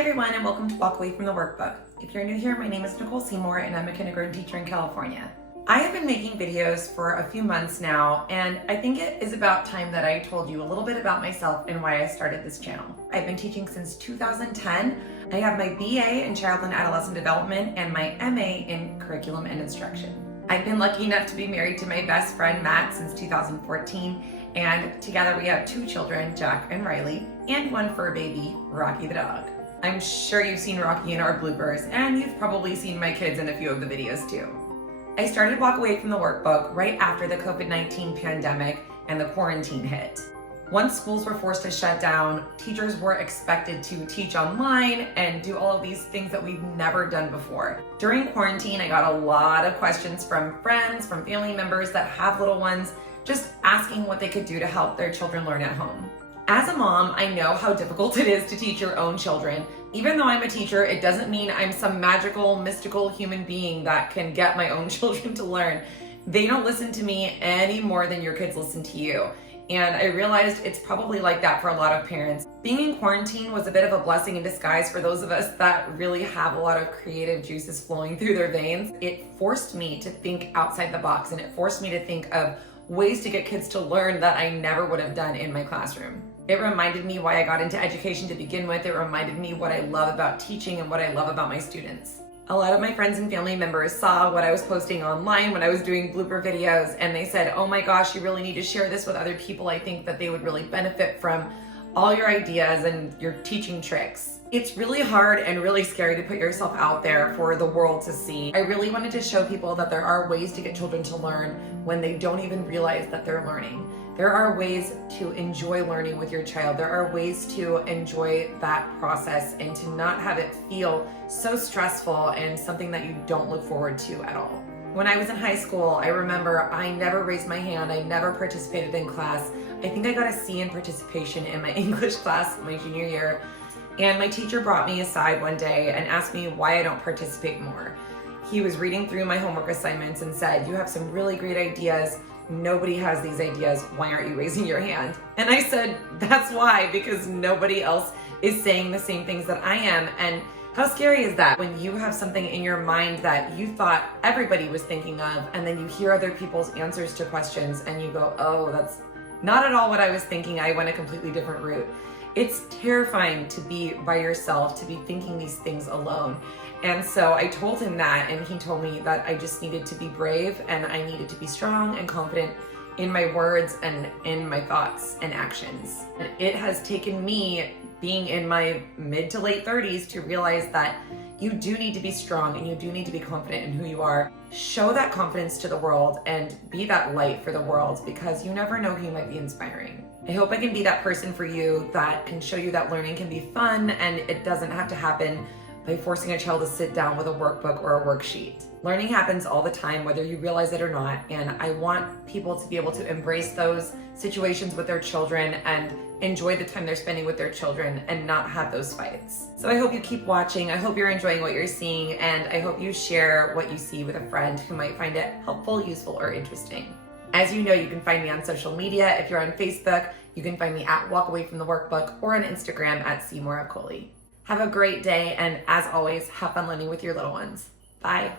everyone, and welcome to Walk Away from the Workbook. If you're new here, my name is Nicole Seymour and I'm a kindergarten teacher in California. I have been making videos for a few months now, and I think it is about time that I told you a little bit about myself and why I started this channel. I've been teaching since 2010. I have my BA in Child and Adolescent Development and my MA in Curriculum and Instruction. I've been lucky enough to be married to my best friend Matt since 2014, and together we have 2 children, Jack and Riley, and 1 fur baby, Rocky the dog. I'm sure you've seen Rocky in our bloopers, and you've probably seen my kids in a few of the videos too. I started Walk Away from the Workbook right after the COVID-19 pandemic and the quarantine hit. Once schools were forced to shut down, teachers were expected to teach online and do all of these things that we've never done before. During quarantine, I got a lot of questions from friends, from family members that have little ones, just asking what they could do to help their children learn at home. As a mom, I know how difficult it is to teach your own children. Even though I'm a teacher, it doesn't mean I'm some magical, mystical human being that can get my own children to learn. They don't listen to me any more than your kids listen to you. And I realized it's probably like that for a lot of parents. Being in quarantine was a bit of a blessing in disguise for those of us that really have a lot of creative juices flowing through their veins. It forced me to think outside the box, and it forced me to think of ways to get kids to learn that I never would have done in my classroom. It reminded me why I got into education to begin with. It reminded me what I love about teaching and what I love about my students. A lot of my friends and family members saw what I was posting online when I was doing blooper videos, and they said, "Oh my gosh, you really need to share this with other people. I think that they would really benefit from all your ideas and your teaching tricks." It's really hard and really scary to put yourself out there for the world to see. I really wanted to show people that there are ways to get children to learn when they don't even realize that they're learning. There are ways to enjoy learning with your child. There are ways to enjoy that process and to not have it feel so stressful and something that you don't look forward to at all. When I was in high school, I remember I never raised my hand. I never participated in class. I think I got a C in participation in my English class my junior year. And my teacher brought me aside one day and asked me why I don't participate more. He was reading through my homework assignments and said, "You have some really great ideas. Nobody has these ideas. Why aren't you raising your hand?" And I said, "That's why, because nobody else is saying the same things that I am." And how scary is that when you have something in your mind that you thought everybody was thinking of, and then you hear other people's answers to questions and you go, "Oh, that's not at all what I was thinking. I went a completely different route." It's terrifying to be by yourself, to be thinking these things alone. And so I told him that, and he told me that I just needed to be brave and I needed to be strong and confident in my words and in my thoughts and actions. And it has taken me being in my mid to late 30s to realize that you do need to be strong and you do need to be confident in who you are. Show that confidence to the world and be that light for the world, because you never know who you might be inspiring. I hope I can be that person for you that can show you that learning can be fun and it doesn't have to happen by forcing a child to sit down with a workbook or a worksheet. Learning happens all the time, whether you realize it or not, and I want people to be able to embrace those situations with their children and enjoy the time they're spending with their children and not have those fights. So I hope you keep watching. I hope you're enjoying what you're seeing, and I hope you share what you see with a friend who might find it helpful, useful, or interesting. As you know, you can find me on social media. If you're on Facebook, you can find me at Walk Away from the Workbook, or on Instagram at Seymour Akoli. Have a great day, and as always, have fun learning with your little ones. Bye.